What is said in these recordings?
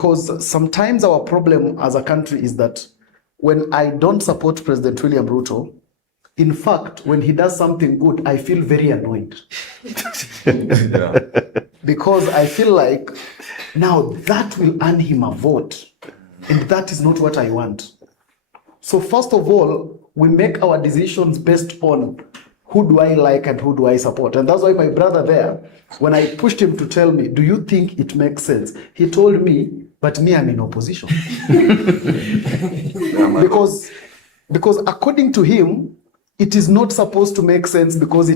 Because sometimes our problem as a country is that when I don't support President William Ruto, in fact, when he does something good, I feel very annoyed. Yeah. Because I feel like now that will earn him a vote. And that is not what I want. So first of all, we make our decisions based on who do I like and who do I support. And that's why my brother there, when I pushed him to tell me, do you think it makes sense? He told me, but me, I'm in opposition. because according to him, it is not supposed to make sense because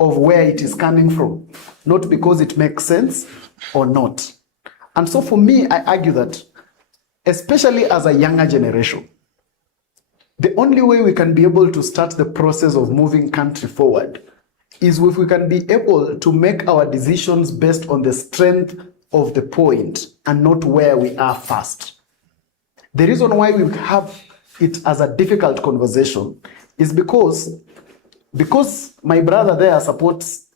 of where it is coming from, not because it makes sense or not. And so for me, I argue that, especially as a younger generation, the only way we can be able to start the process of moving country forward is if we can be able to make our decisions based on the strength of the point and not where we are first. The reason why we have it as a difficult conversation is because my brother there supports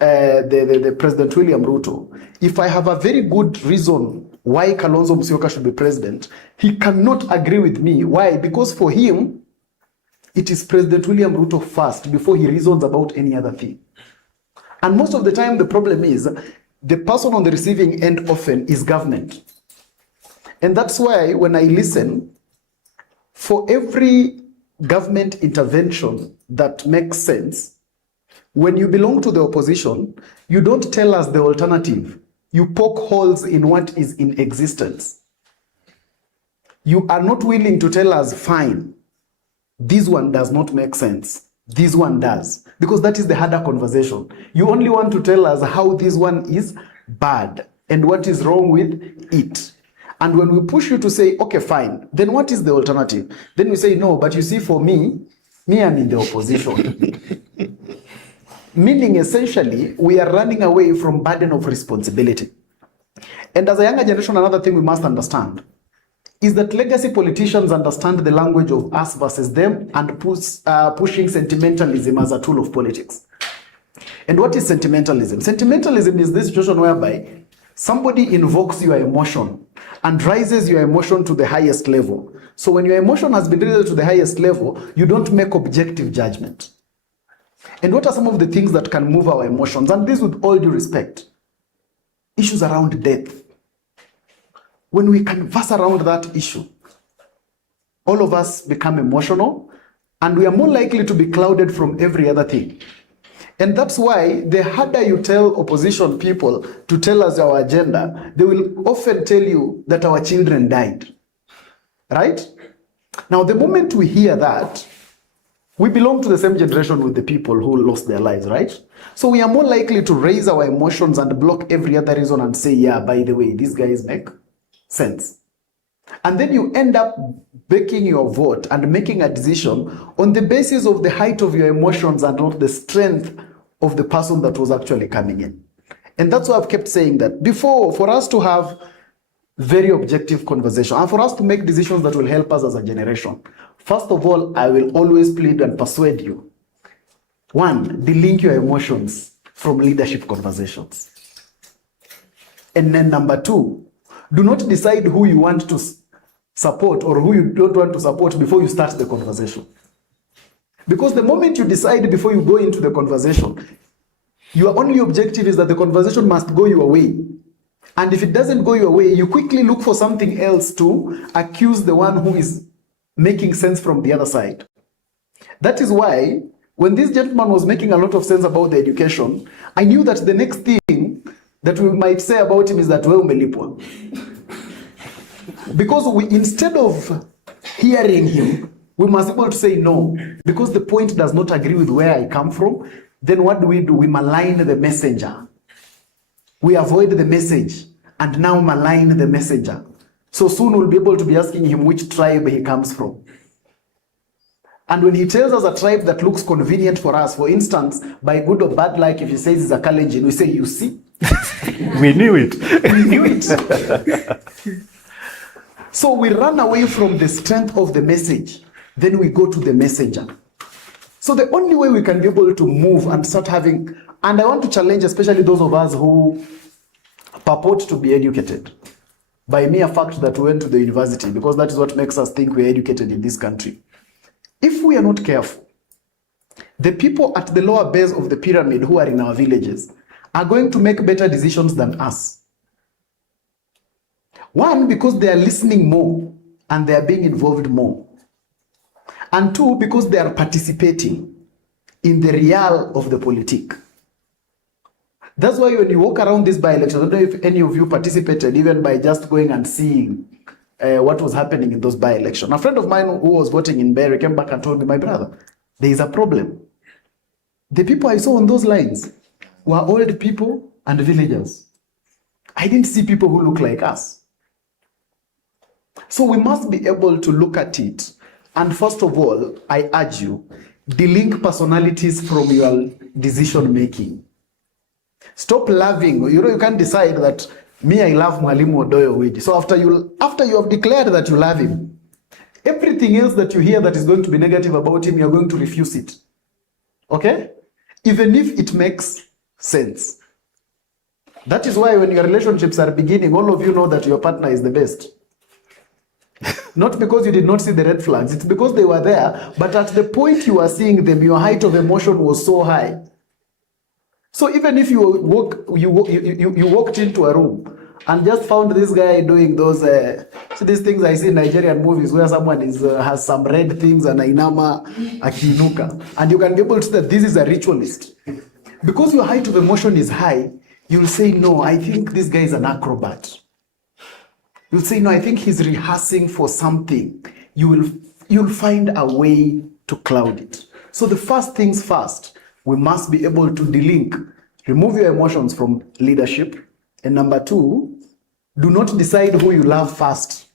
the President William Ruto. If I have a very good reason why Kalonzo Musyoka should be president, he cannot agree with me. Why? Because for him, it is President William Ruto first before he reasons about any other thing. And most of the time, the problem is the person on the receiving end often is government. And that's why when I listen, for every government intervention that makes sense, when you belong to the opposition, you don't tell us the alternative. You poke holes in what is in existence. You are not willing to tell us, fine, this one does not make sense. This one does. Because that is the harder conversation. You only want to tell us how this one is bad and what is wrong with it. And when we push you to say, okay, fine, then what is the alternative? Then we say, no, but you see, for me, I'm in the opposition. Meaning, essentially, we are running away from burden of responsibility. And as a younger generation, another thing we must understand is that legacy politicians understand the language of us versus them and pushing sentimentalism as a tool of politics. And what is sentimentalism? Sentimentalism is this situation whereby somebody invokes your emotion and rises your emotion to the highest level. So when your emotion has been raised to the highest level, you don't make objective judgment. And what are some of the things that can move our emotions? And this with all due respect. Issues around death. When we converse around that issue, all of us become emotional and we are more likely to be clouded from every other thing. And that's why the harder you tell opposition people to tell us our agenda, they will often tell you that our children died. Right? Now, the moment we hear that, we belong to the same generation with the people who lost their lives, right? So we are more likely to raise our emotions and block every other reason and say, yeah, by the way, these guys make sense. And then you end up making your vote and making a decision on the basis of the height of your emotions and not the strength of the person that was actually coming in. And that's why I've kept saying that before, for us to have very objective conversation and for us to make decisions that will help us as a generation, first of all, I will always plead and persuade you. One, delink your emotions from leadership conversations. And then number two, do not decide who you want to support or who you don't want to support before you start the conversation. Because the moment you decide before you go into the conversation, your only objective is that the conversation must go your way. And if it doesn't go your way, you quickly look for something else to accuse the one who is making sense from the other side. That is why when this gentleman was making a lot of sense about the education, I knew that the next thing that we might say about him is that we're umelipwa. Because instead of hearing him, we must be able to say no, because the point does not agree with where I come from. Then what do? We malign the messenger. We avoid the message and now malign the messenger. So soon we'll be able to be asking him which tribe he comes from. And when he tells us a tribe that looks convenient for us, for instance, by good or bad luck, if he says he's a Kalenjin, we say, you see? We knew it. We knew it. So we run away from the strength of the message. Then we go to the messenger. So the only way we can be able to move and start having, and I want to challenge especially those of us who purport to be educated. by mere fact that we went to the university, because that is what makes us think we are educated in this country. If we are not careful, the people at the lower base of the pyramid who are in our villages are going to make better decisions than us. One, because they are listening more and they are being involved more. And two, because they are participating in the real of the politique. That's why when you walk around this by-election, I don't know if any of you participated even by just going and seeing what was happening in those by-election. A friend of mine who was voting in Berry came back and told me, my brother, there is a problem. The people I saw on those lines were old people and villagers. I didn't see people who look like us. So we must be able to look at it. And first of all, I urge you, delink personalities from your decision making. Stop loving. You can't decide that me, I love Mwalimu Odoyo Wiji. So after you have declared that you love him, everything else that you hear that is going to be negative about him, you're going to refuse it. Okay? Even if it makes sense. That is why when your relationships are beginning, all of you know that your partner is the best. Not because you did not see the red flags, it's because they were there, but at the point you were seeing them, your height of emotion was so high. So even if you walked into a room and just found this guy doing those, these things I see in Nigerian movies where someone has some red things and ainama akiinuka, and you can be able to see that this is a ritualist. Because your height of emotion is high, you'll say, no, I think this guy is an acrobat. You'll say, no, I think he's rehearsing for something. You'll find a way to cloud it. So the first things first, we must be able to delink, remove your emotions from leadership. And number two, do not decide who you love first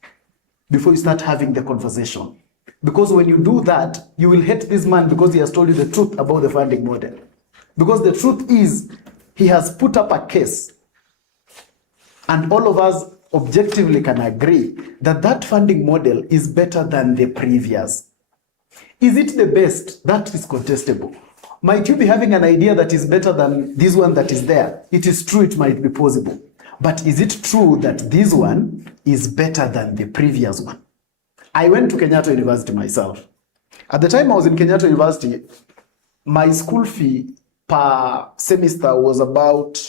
before you start having the conversation. Because when you do that, you will hate this man because he has told you the truth about the funding model. Because the truth is, he has put up a case. And all of us objectively can agree that that funding model is better than the previous. Is it the best? That is contestable. Might you be having an idea that is better than this one that is there? It is true, it might be possible. But is it true that this one is better than the previous one? I went to Kenyatta University myself. At the time I was in Kenyatta University, my school fee per semester was about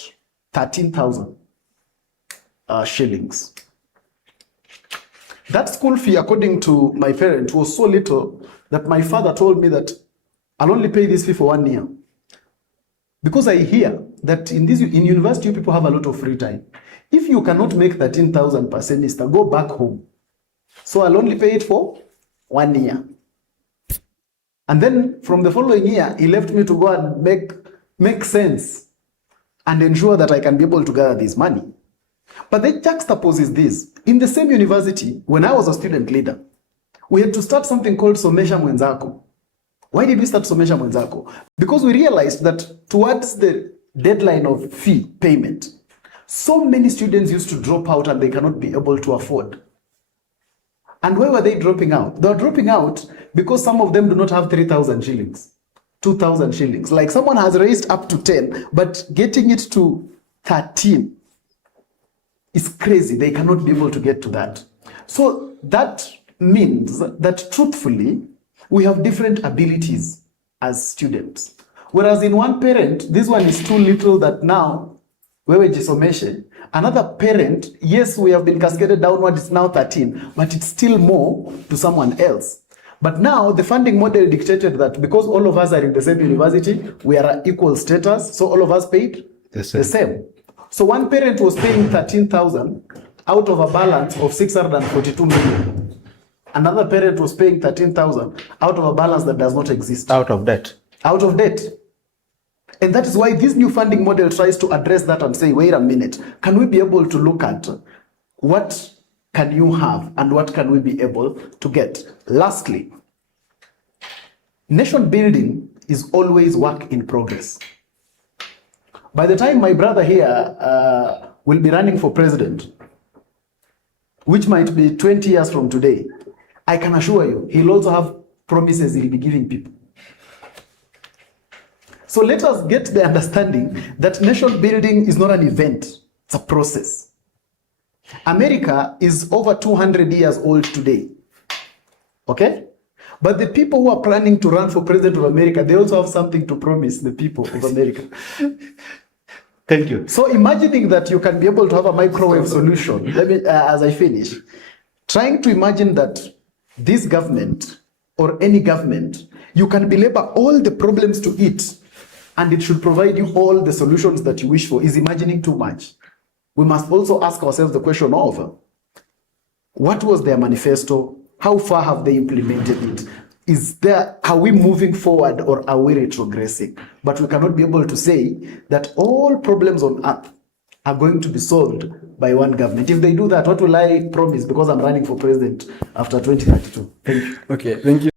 13,000 shillings. That school fee, according to my parents, was so little that my father told me that I'll only pay this fee for 1 year. Because I hear that in university, you people have a lot of free time. If you cannot make 13,000 per semester, go back home. So I'll only pay it for 1 year. And then from the following year, he left me to go and make sense and ensure that I can be able to gather this money. But the juxtapose is this. In the same university, when I was a student leader, we had to start something called Somesha Mwenzako. Why did we start Somesha Mwenzako? Because we realized that towards the deadline of fee payment, so many students used to drop out and they cannot be able to afford. And why were they dropping out? They were dropping out because some of them do not have 3,000 shillings, 2,000 shillings. Like someone has raised up to 10, but getting it to 13 is crazy. They cannot be able to get to that. So that means that truthfully, we have different abilities as students. Whereas in one parent, this one is too little that now, wewe jisomeshe. Another parent, yes, we have been cascaded downward, it's now 13, but it's still more to someone else. But now the funding model dictated that because all of us are in the same university, we are equal status, so all of us paid the same. So one parent was paying 13,000 out of a balance of 642 million. Another parent was paying 13,000 out of a balance that does not exist. Out of debt. Out of debt. And that is why this new funding model tries to address that and say, wait a minute, can we be able to look at what can you have and what can we be able to get? Lastly, nation building is always work in progress. By the time my brother here will be running for president, which might be 20 years from today, I can assure you, he'll also have promises he'll be giving people. So let us get the understanding that nation building is not an event, it's a process. America is over 200 years old today. Okay? But the people who are planning to run for president of America, they also have something to promise the people of America. Thank you. So imagining that you can be able to have a microwave solution, let me, as I finish, trying to imagine that this government or any government, you can belabor all the problems to it and it should provide you all the solutions that you wish for is imagining too much. We must also ask ourselves the question of, what was their manifesto? How far have they implemented it? Are we moving forward or are we retrogressing? But we cannot be able to say that all problems on earth are going to be solved by one government. If they do that, what will I promise? Because I'm running for president after 2032. Thank you. Okay, thank you.